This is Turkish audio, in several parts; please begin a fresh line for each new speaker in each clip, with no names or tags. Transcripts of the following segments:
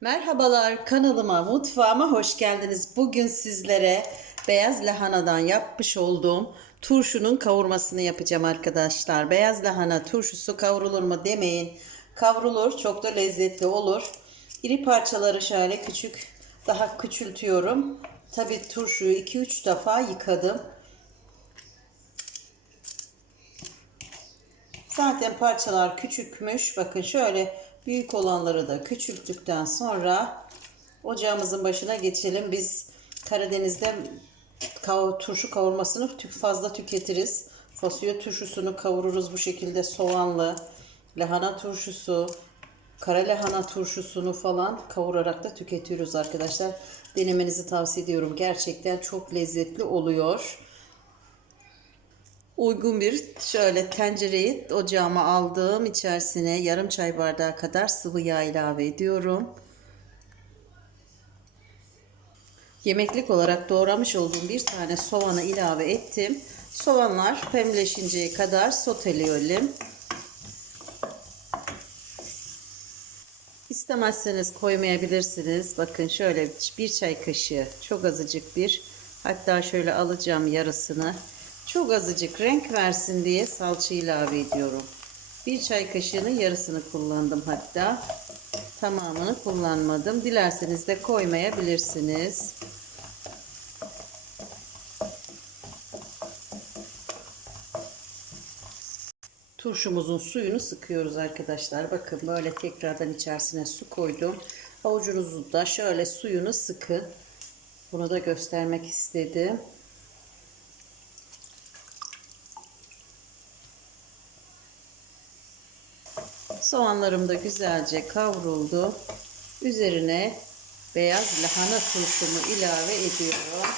Merhabalar kanalıma, mutfağıma hoş geldiniz. Bugün sizlere beyaz lahanadan yapmış olduğum turşunun kavurmasını yapacağım arkadaşlar. Beyaz lahana turşusu kavrulur mu demeyin. Kavrulur, çok da lezzetli olur. İri parçaları şöyle küçük, daha küçültüyorum. Tabi turşuyu 2-3 defa yıkadım. Zaten parçalar küçükmüş. Bakın şöyle büyük olanları da küçülttükten sonra ocağımızın başına geçelim. Biz Karadeniz'de turşu kavurmasını fazla tüketiriz. Fasulye turşusunu kavururuz bu şekilde soğanlı. Lahana turşusu, kara lahana turşusunu falan kavurarak da tüketiyoruz arkadaşlar. Denemenizi tavsiye ediyorum. Gerçekten çok lezzetli oluyor uygun bir şöyle tencereyi ocağıma aldım. İçerisine yarım çay bardağı kadar sıvı yağ ilave ediyorum. Yemeklik olarak doğramış olduğum bir tane soğanı ilave ettim. Soğanlar pembeleşinceye kadar soteleyelim. İstemezseniz koymayabilirsiniz. Bakın şöyle bir çay kaşığı çok azıcık bir hatta şöyle alacağım yarısını. Çok azıcık renk versin diye salça ilave ediyorum. Bir çay kaşığının yarısını kullandım hatta. Tamamını kullanmadım. Dilerseniz de koymayabilirsiniz. Turşumuzun suyunu sıkıyoruz arkadaşlar. Bakın böyle tekrardan içerisine su koydum. Avucunuzu da şöyle suyunu sıkın. Bunu da göstermek istedim. Soğanlarım da güzelce kavruldu. Üzerine beyaz lahana turşumu ilave ediyorum.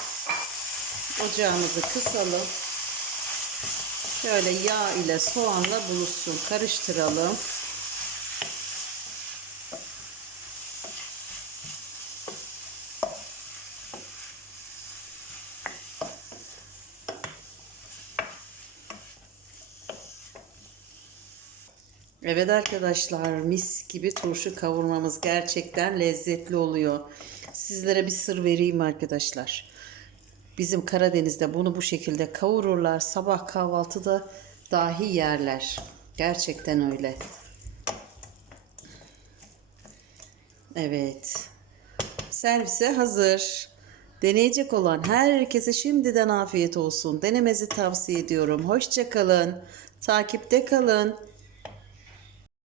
Ocağımızı kısalım. Şöyle yağ ile soğanla buluşsun. Karıştıralım. Evet arkadaşlar mis gibi turşu kavurmamız gerçekten lezzetli oluyor. Sizlere bir sır vereyim arkadaşlar. Bizim Karadeniz'de bunu bu şekilde kavururlar. Sabah kahvaltıda dahi yerler. Gerçekten öyle. Evet. Servise hazır. Deneyecek olan herkese şimdiden afiyet olsun. Denemezi tavsiye ediyorum. Hoşça kalın. Takipte kalın.